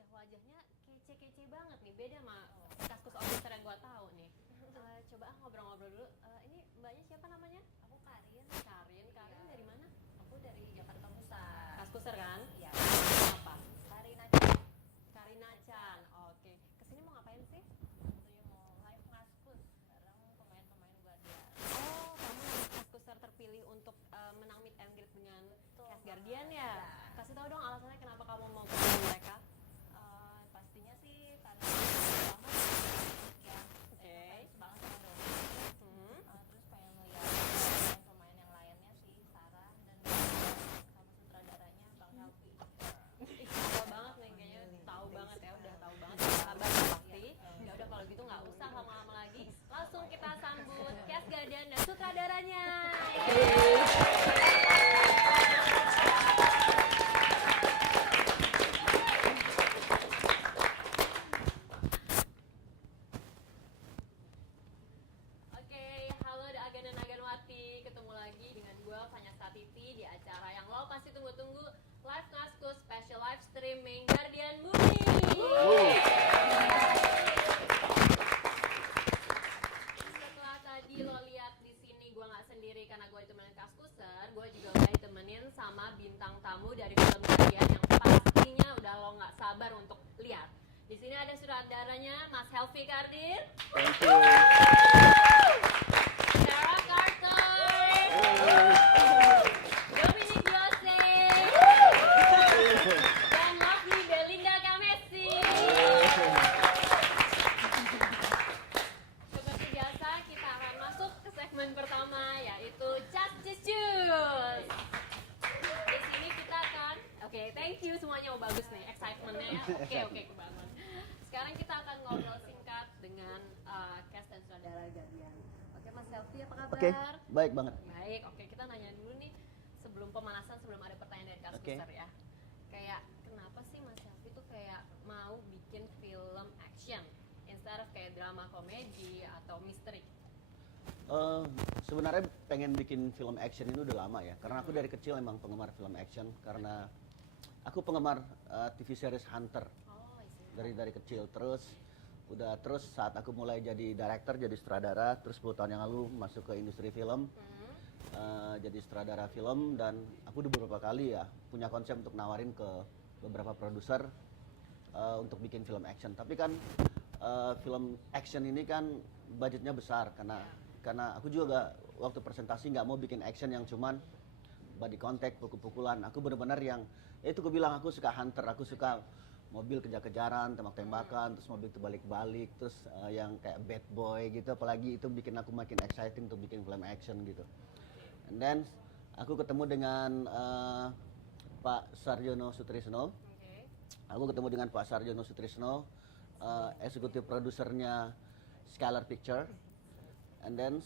wajah-wajahnya kece-kece banget nih, beda sama Kaskus Officer yang gue tahu nih. Coba ngobrol-ngobrol dulu. Ini mbaknya siapa namanya? Aku Karin. Karin Iya. dari mana? Aku dari Jakarta Pusat. Kaskuser kan? Iya. Apa? Karina Chan. Karina Chan. Oke. Kesini mau ngapain sih? Tentunya mau live ngaskus bareng pemain-pemain Guardian. Oh, kamu Kaskuser terpilih untuk menang meet and greet dengan Cast Guardian ya? Kasih tahu dong alasannya kenapa kamu mau ketemu mereka. Pastinya sih karena lama ya. Oke. Fans banget sama Doni. Terus pengen lihat pemain-pemain yang lainnya sih, Sarah dan sama sutradaranya Bang Helvi. Hafal banget nih kayaknya, tahu banget ya, udah tahu banget kabar pasti. Ya udah kalau gitu nggak usah lama-lama lagi, langsung kita sambut Cast Guardian dan sutradaranya. Oke, halo Agan dan Aganwati, ketemu lagi dengan gue Fanya Satiti di acara yang lo pasti tunggu-tunggu, Live Ngaskus Special Live Streaming Guardian Movie. Setelah tadi lo lihat di sini gue nggak sendiri karena gue ditemenin Kaskuser, gue juga udah ditemenin sama bintang tamu dari film Guardian yang pastinya udah lo nggak sabar untuk lihat. Di sini ada sutradaranya Mas Helvi Kardir. Thank you. Sarah Carter, Dominic Yose, dan lovely Belinda Kamesi. Seperti biasa, kita akan masuk ke segmen pertama, yaitu Justice Juice. Di sini kita akan, oke, thank you semuanya, oh bagus nih, excitementnya ya. Oke, kebangun. Sekarang kita akan ngobrol singkat dengan cast dan sutradara Guardian. Oke, Mas Helvi, apa kabar? Oke, baik banget. Baik, oke, kita nanya dulu nih sebelum pemanasan, sebelum ada pertanyaan dari Kaskuser ya. Kayak kenapa sih Mas Helvi tuh kayak mau bikin film action instead of kayak drama komedi atau misteri? Sebenarnya pengen bikin film action ini udah lama ya, karena aku dari kecil emang penggemar film action, karena aku penggemar TV series Hunter Oh, I see. dari kecil. Terus saat aku mulai jadi director, jadi sutradara, terus 10 tahun yang lalu masuk ke industri film, jadi sutradara film, dan aku udah beberapa kali ya punya konsep untuk nawarin ke beberapa produser untuk bikin film action. Tapi kan film action ini kan budgetnya besar, karena aku juga waktu presentasi nggak mau bikin action yang cuman body contact, pukul-pukulan. Aku benar-benar yang itu aku bilang, aku suka hunter, aku suka mobil kejar-kejaran, tembak-tembakan, terus mobil terbalik-balik, terus yang kayak bad boy gitu. Apalagi itu bikin aku makin exciting untuk bikin film action gitu. And then aku ketemu dengan Pak Sarjono Sutrisno. Oke. Aku ketemu dengan Pak Sarjono Sutrisno, eksekutif produsernya Scalar Picture. And then,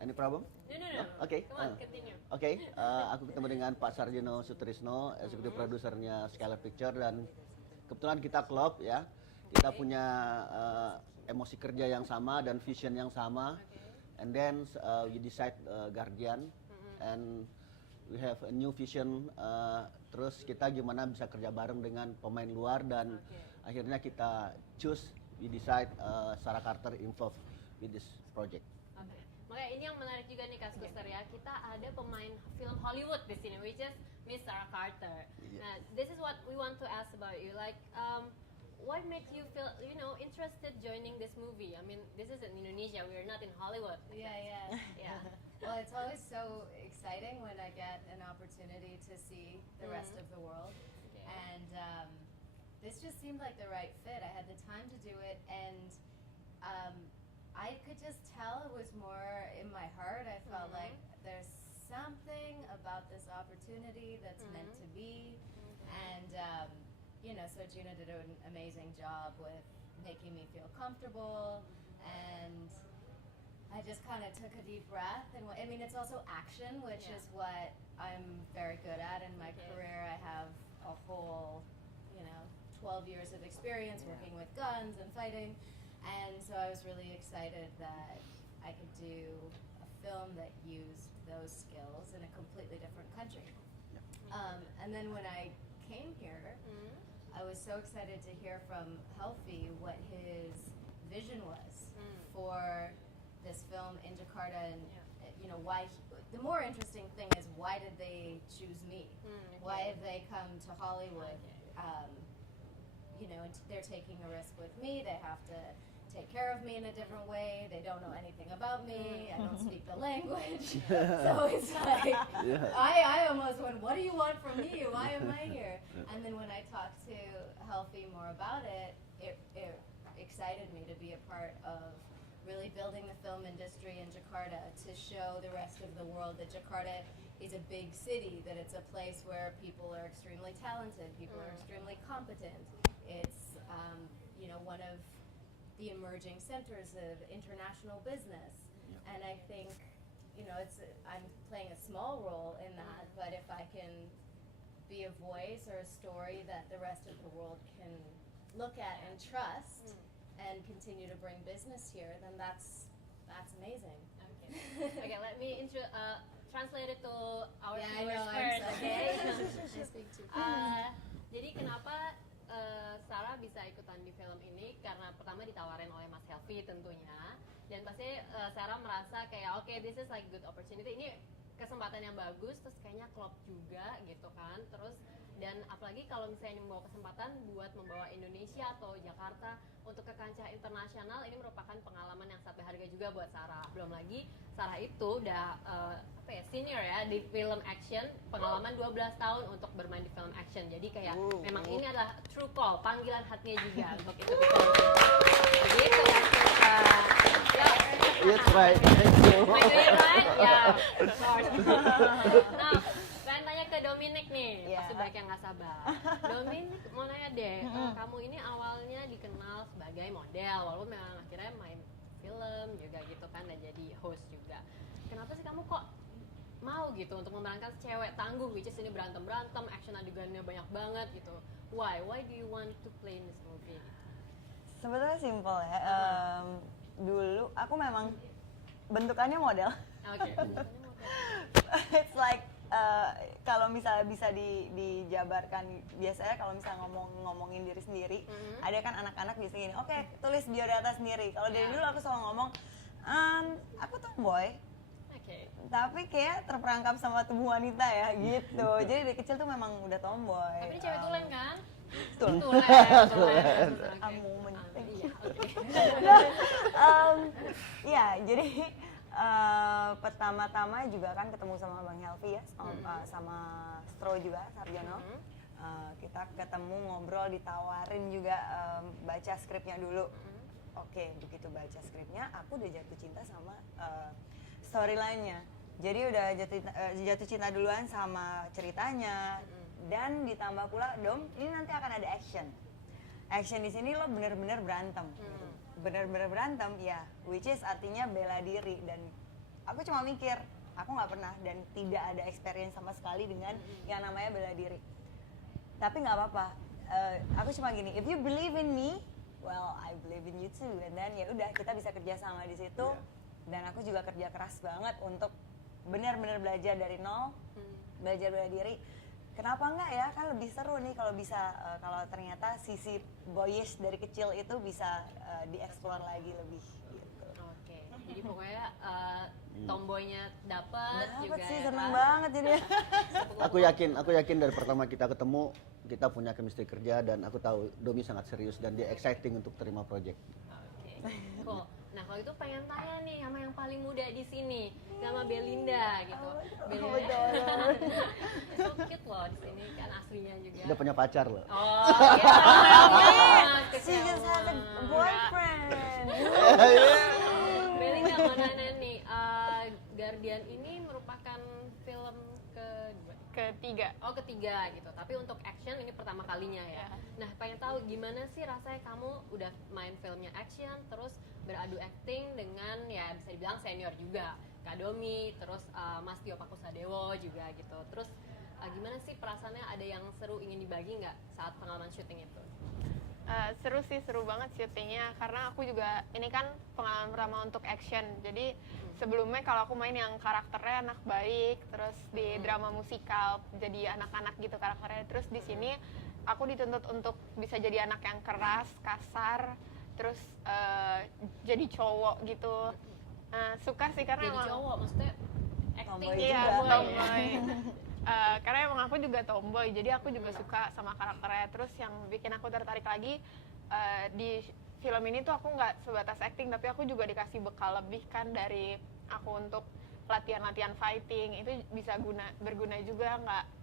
any problem? No. Oke. Come on, continue. Oke, aku ketemu dengan Pak Sarjono Sutrisno, eksekutif produsernya Scalar Picture, dan kebetulan kita klop ya. Kita punya emosi kerja yang sama dan vision yang sama. And then we decide Guardian, and we have a new vision. Terus kita gimana bisa kerja bareng dengan pemain luar, dan akhirnya kita choose, we decide Sarah Carter involved with this project. Oke. Makanya ini yang menarik juga nih Kaskuser ya. Kita ada pemain film Hollywood di sini, which is Miss Sarah Carter. Yeah. Nah, this is what we want to ask about you. Like, what makes you feel, interested joining this movie? I mean, this is in Indonesia. We are not in Hollywood. Yeah. Yeah. Well, it's always so exciting when I get an opportunity to see the rest of the world. Okay. And this just seemed like the right fit. I had the time to do it, and I could just tell it was more in my heart. I felt like there's something about this opportunity that's meant to be. And, so Gina did an amazing job with making me feel comfortable, and I just kind of took a deep breath. And I mean, it's also action, which is what I'm very good at in my career. I have a whole, 12 years of experience working with guns and fighting. And so I was really excited that I could do a film that used those skills in a completely different country. And then when I came here, I was so excited to hear from Helfi what his vision was for this film in Jakarta, and you know why. The more interesting thing is, why did they choose me? Why have they come to Hollywood? You know, and they're taking a risk with me. They have to take care of me in a different way. They don't know anything about me. I don't speak the language. So it's like, I almost went, what do you want from me? Why am I here? And then when I talked to Helfi more about it, it excited me to be a part of really building the film industry in Jakarta, to show the rest of the world that Jakarta is a big city, that it's a place where people are extremely talented, people are extremely competent. It's you know, one of the emerging centers of international business, and I think, you know, I'm playing a small role in that, but if I can be a voice or a story that the rest of the world can look at and trust, and continue to bring business here, then that's amazing. Okay, let me translate it to our Yeah, I viewers know, I'm first, sorry. okay? I speak too Jadi kenapa Sarah bisa ikutan di film ini? Karena pertama ditawarin oleh Mas Helfi tentunya, dan pasti Sarah merasa kayak oke, this is like good opportunity. Ini kesempatan yang bagus, terus kayaknya klop juga gitu kan. Terus dan apalagi kalau misalnya membawa kesempatan buat membawa Indonesia atau Jakarta untuk ke kancah internasional, ini merupakan pengalaman yang sangat berharga juga buat Sarah. Belum lagi Sarah itu udah senior ya di film action, pengalaman 12 tahun untuk bermain di film action. Jadi kayak memang ini adalah true call, panggilan hatinya juga untuk ikut di film. Begitu kan. Yes, right. Thank you. Right? Yeah, of course. Nah, pengen tanya ke Dominic nih, pasti banyak yang nggak sabar. Dominic, mau nanya deh, kamu ini awalnya dikenal sebagai model, walaupun memang akhirnya main film juga gitu kan, dan jadi host juga. Kenapa sih kamu kok mau gitu untuk memerankan cewek tangguh, which is ini berantem-berantem, action adegannya banyak banget gitu. Why do you want to play in this movie? Sebetulnya simple ya. Dulu aku memang bentukannya model. Oke. It's like kalau misalnya bisa dijabarkan, biasanya kalau misalnya ngomongin diri sendiri, ada kan anak-anak biasanya gini, oke, tulis biodata sendiri. Kalau dari dulu aku selalu ngomong, aku tomboy, tapi kayak terperangkap sama tubuh wanita ya gitu. Jadi dari kecil tuh memang udah tomboy. Tapi ini cewek tulen kan? Tulen. Ya, jadi pertama-tama juga kan ketemu sama Bang Helfi ya, sama Stro juga, Sarjono. Kita ketemu, ngobrol, ditawarin juga baca skripnya dulu. Oke, begitu baca skripnya, aku udah jatuh cinta sama storyline-nya. Jadi udah jatuh cinta duluan sama ceritanya, dan ditambah pula, Dom, ini nanti akan ada action. Action di sini lo bener-bener berantem. Bener-bener berantem, ya, which is artinya bela diri. Dan aku cuma mikir, aku nggak pernah dan tidak ada experience sama sekali dengan yang namanya bela diri. Tapi nggak apa-apa, aku cuma gini, if you believe in me, well, I believe in you too. And then ya udah, kita bisa kerja sama di situ. Dan aku juga kerja keras banget untuk benar-benar belajar dari nol, belajar bela diri. Kenapa enggak ya, kan lebih seru nih kalau bisa, kalau ternyata sisi boyish dari kecil itu bisa dieksplor lagi lebih gitu. Oke, jadi pokoknya tomboynya dapat juga sih, ya seneng kan? banget jadi. Aku yakin dari pertama kita ketemu, kita punya chemistry kerja, dan aku tahu Domi sangat serius dan dia exciting untuk terima project. Oke, cool. Nah kalau itu pengen tanya nih sama yang paling muda di sini, sama Belinda gitu. Belinda, so cute loh di sini kan aslinya juga. Dia punya pacar loh. Oh, iya. She just had a boyfriend. Belinda mau nanya nih, Guardian ini merupakan film ketiga. Oh ketiga gitu, tapi untuk action ini pertama kalinya ya. Nah pengen tahu gimana sih rasanya kamu udah main filmnya action, terus beradu acting dengan ya bisa dibilang senior juga, Kak Domi, terus Mas Tio Pakusadewo juga gitu. Terus gimana sih perasaannya, ada yang seru ingin dibagi nggak saat pengalaman syuting itu? Seru sih, seru banget syutingnya karena aku juga ini kan pengalaman pertama untuk action. Jadi sebelumnya kalau aku main yang karakternya anak baik, terus di drama musikal jadi anak-anak gitu karakternya. Terus di sini aku dituntut untuk bisa jadi anak yang keras, kasar, terus jadi cowok gitu. Suka sih karena Jadi emang cowok maksudnya acting Tomboy iya juga. tomboy. Karena emang aku juga tomboy, jadi aku juga suka sama karakternya. Terus yang bikin aku tertarik lagi di film ini tuh aku nggak sebatas acting, tapi aku juga dikasih bekal lebih kan dari aku untuk latihan-latihan fighting. Itu bisa berguna juga,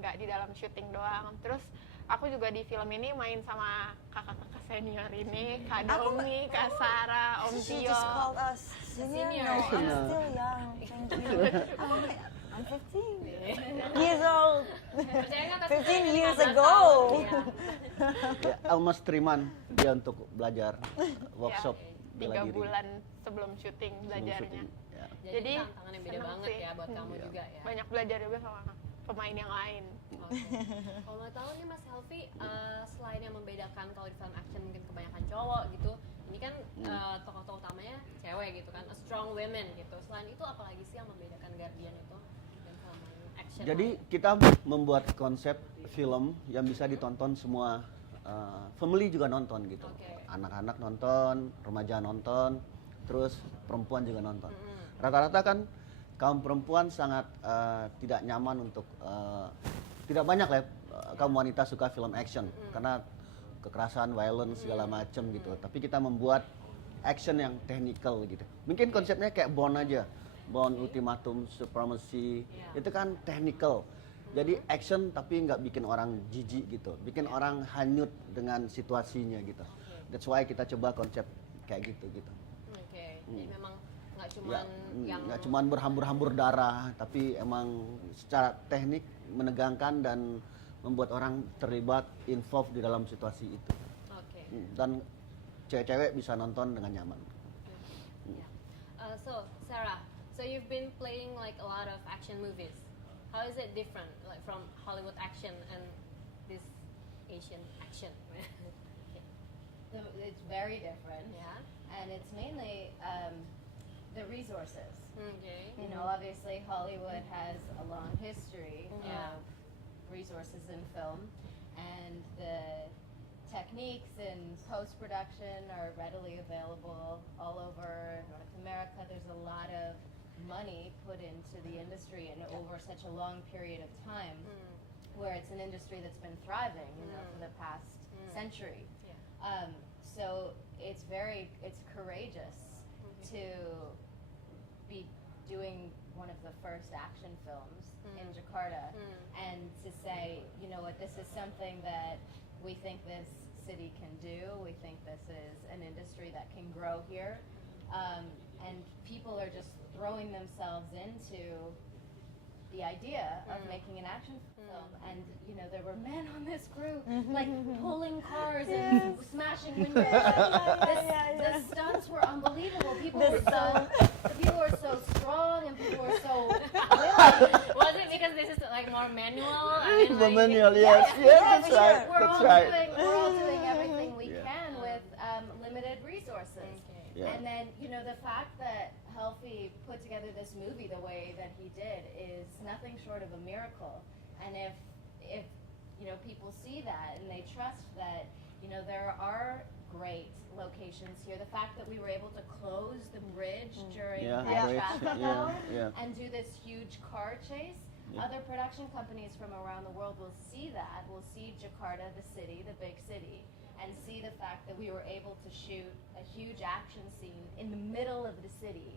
nggak di dalam syuting doang. Terus aku juga di film ini main sama kakak-kakak senior ini, Kak Domi, Kak Sarah, Om She Tio. just called us senior. No, I'm still young. Thank you. I'm 15 years old. Percaya nggak, Kak, 15 Susan, years 15 ago. tahun, ya. Ya, almost 3 months dia untuk belajar workshop bela 3 diri bulan sebelum syuting sebelum belajarnya. syuting. Ya. Jadi tantangan yang beda seneng banget sih. ya buat kamu Iya. juga ya. Banyak belajar juga sama pemain yang lain. Oke. Kalau mau tahu nih Mas Helvi, selain yang membedakan kalau di film action mungkin kebanyakan cowok gitu, ini kan tokoh-tokoh utamanya cewek gitu kan, a strong women gitu. Selain itu apalagi sih yang membedakan Guardian itu dan film action? Jadi kita membuat konsep film yang bisa ditonton semua family juga nonton gitu. Oke. Anak-anak nonton, remaja nonton, terus perempuan juga nonton. Rata-rata kan kaum perempuan sangat tidak nyaman untuk tidak banyak lah kaum wanita suka film action karena kekerasan, violence segala macam gitu. Tapi kita membuat action yang technical gitu. Mungkin konsepnya kayak Bond aja. Bond Ultimatum Supremacy itu kan technical. Jadi action tapi nggak bikin orang jijik gitu, bikin orang hanyut dengan situasinya gitu. That's why kita coba konsep kayak gitu gitu. Oke. Jadi memang nggak Ya, cuman yang nggak cuman berhambur-hambur darah, tapi emang secara teknik menegangkan dan membuat orang terlibat, involved di dalam situasi itu. Oke. Dan cewek-cewek bisa nonton dengan nyaman. So Sarah, so you've been playing like a lot of action movies. How is it different, like from Hollywood action and this Asian action? It's very different, Yeah. and it's mainly the resources. Okay. You know, obviously Hollywood has a long history Yeah. of resources in film, and the techniques in post-production are readily available all over North America. There's a lot of money put into the industry and over such a long period of time, where it's an industry that's been thriving, you know, for the past century. Yeah. So it's courageous to be doing one of the first action films in Jakarta and to say, you know what, this is something that we think this city can do. We think this is an industry that can grow here. And people are just throwing themselves into the idea of making an action film. And, you know, there were men on this crew, like, pulling cars and smashing windows. The stunts were unbelievable. People were so strong and people were so willing. Was it because this is like more manual? I mean, like, Manual, yes, yes, that's right, We're that's all right. doing everything we Yeah. can with limited resources. Okay. Yeah. And then, you know, the fact that Helfi put together this movie the way that he did is nothing short of a miracle. And if you know, people see that and they trust that, you know, there are great locations here. The fact that we were able to close the bridge during Yeah, high bridge, traffic yeah, though, yeah. and do this huge car chase. Yeah. Other production companies from around the world will see that, will see Jakarta, the city, the big city, and see the fact that we were able to shoot a huge action scene in the middle of the city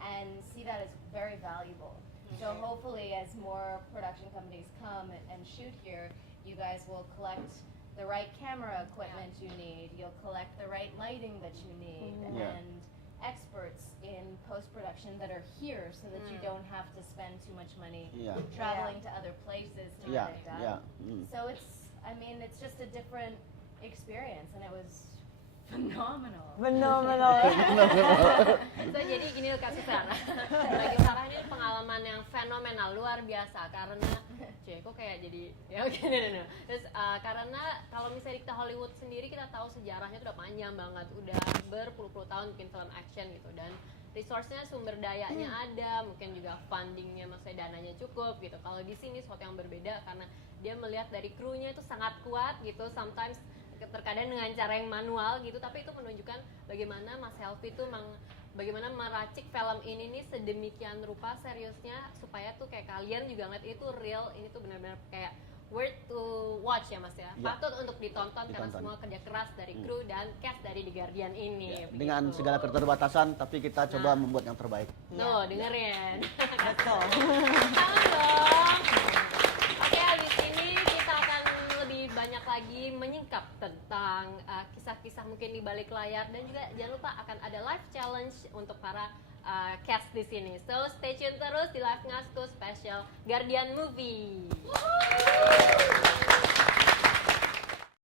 and see that as very valuable. So hopefully as more production companies come and shoot here, you guys will collect the right camera equipment you need, you'll collect the right lighting that you need, Yeah. and experts in post-production that are here so that you don't have to spend too much money Yeah. traveling to other places to Yeah, get it done. yeah. So it's just a different experience, and it was phenomenal. Phenomenal. So jadi gini loh Kak Susan, bagi Sarah ini pengalaman yang fenomenal, luar biasa karena kok kayak jadi ya oke no. Terus karena kalau misalnya kita Hollywood sendiri kita tahu sejarahnya tuh udah panjang banget, udah berpuluh-puluh tahun bikin film action gitu, dan resource-nya, sumber dayanya ada, mungkin juga fundingnya, maksudnya dananya cukup gitu. Kalau di sini sesuatu yang berbeda karena dia melihat dari krunya itu sangat kuat gitu, sometimes terkadang dengan cara yang manual gitu, tapi itu menunjukkan bagaimana Mas Helvi tuh bagaimana meracik film ini nih sedemikian rupa seriusnya supaya tuh kayak kalian juga ngeliat itu real, ini tuh benar-benar kayak worth to watch ya Mas ya. Ya. Patut untuk ditonton karena Ditonton. semua kerja keras dari kru dan cast dari The Guardian ini. Ya, begitu. dengan segala keterbatasan, tapi kita coba Nah. membuat yang terbaik. Tuh, dengerin. Betul. Tangan dong. Oke, habis ini kita akan lebih banyak lagi menyingkap tentang kisah-kisah mungkin di balik layar, dan juga jangan lupa akan ada live challenge untuk para cast di sini. So stay tune terus di Live Ngasku Special Guardian Movie.